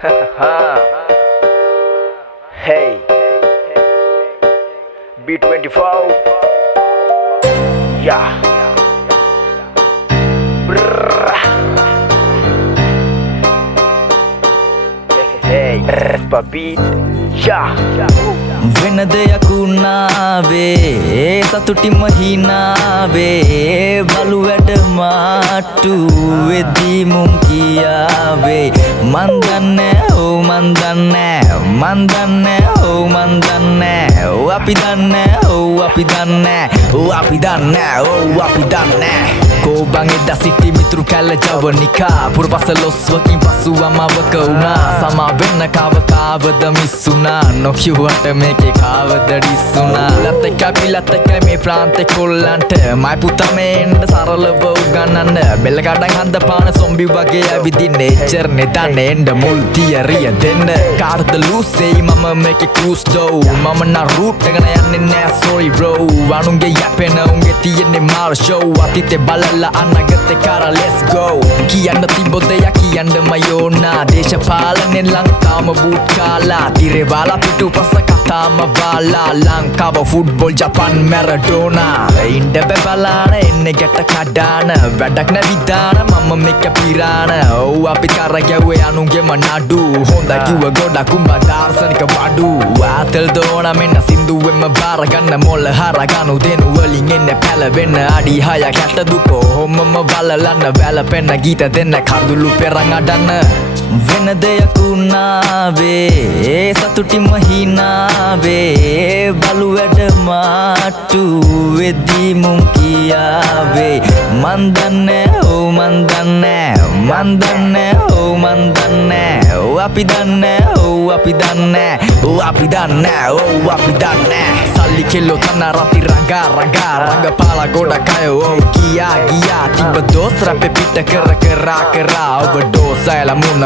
Hey, B24. Yeah. Brrr. Hey, papi. Yeah. වෙන දෙයක් උනාවේ සතුටින්ම හිනාවේ බලු වැඩ මාට්ටු වෙදී මුම් කියාවේ මන් දන්නේ ඕ මන් දන්නේ මන් දන්නේ ඕ මන් දන්නේ අපි දන්නේ ඕ අපි දන්නේ අපි දන්නේ ඕ අපි දන්නේ කෝබන් එදා සිටි මිතුරු කැල්ල ජවනිකා පුරපසලොස්වකින් පසුව මවක වුණා සමා වෙන්න කාවද මිස්සුනා නොකියුවට මේකේ කාවද ඩිස්සුනා ලත් එක මේ ප්‍රාන්තේ කොල්ලන්ට මයි පුතා මේ එන්න සරලව උගන්නන්න බෙල්ල කඩන් හන්ද පාන සොම්බි වගේ ඇවිදින්නේ එච්චරනේ දන්නේ එන්න මුල් තියරිය දෙන්න කාර්ද ලූසෙයි මම මේකේ ක්‍රූස් ඩෝ මම නා රූට් එකන යන්නේ නෑ sorry bro වනුන්ගේ යැපෙන උන්ගේ තියෙන්නේ මාර ෂෝ අතීතේ බලලා අනාගතේ කරා let's go කියන්න තිබ්බොත් දෙයක් කියන්න මයෝනා දේශපාලනේ ලංකාවම බූට් කාලා තිරේ බාලා පිටුපස්ස කතාම බාලා ලංකාව ෆුට්බෝල් ජපන් මැරඩෝනා ඉන්ඩ බැබලාන එන්නේ ගැට කඩාන වැඩක් නැවිදාන මම මේක පිරාන ඔව් අපි කර ගැව්වේ අනුන්ගේම නඩු හොඳ කිව්ව ගොඩක් උඹ දාර්ශනික බඩු ආතල් දෝන මෙන්න සින්දුවෙම බාර ගන්න මොළ හරගනු දෙනු වලින් එන්නේ පැලවෙන්න අඩි 6ක් ඇට දුකෝ හොම්මම බලලන්න වැලපෙන්න ගීත දෙන්න කඳුළු පෙරන් අඩන්න වෙන දෙයක් උනාවේ සතුටින්ම හිනාවේ බලු වැඩ මාට්ටු වෙදී මුම් කියාවේ මන් දන්නේ ඕ මන් දන්නේ මන් දන්නේ ඕ මන් දන්නේ අපි දන්නේ ඕ අපි දන්නේ අපි දන්නේ ඕ අපි දන්නේ සල්ලි කෙල්ලෝ තන රති රංගපාලා ගොඩක් අය ඕ ගියා තිබ්බ දෝස් රැපේ පිට කරා ඔබ ඩෝසයිලා මුණ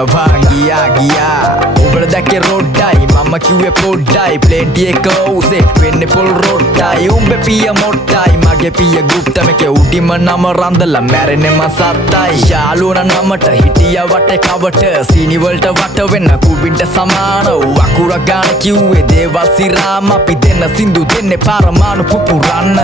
ගියා ඔබට දැක්කේ රොඩ්ඩයි මම කිව්වේ පොඩ්ඩයි ප්ලේන්ටි එක ඔවුසේ වෙන්නේ පොල් රොඩ්ඩයි උඹේ පිය මොට්ටයි මගේ පිය ගුප්ත මේකේ උඩිම නම රඳලා මැරෙන්නේ මං සත්තයි යාළුවන නමට හිටියා වටේ කවට සීනි වලට වට වෙන්න කුබින්ට සමාන අකුර ගාන කිව්වේ දේවල් සිරාම අපි දෙන්න සින්දු දෙන්නේ පරමාණු පුපුරන්න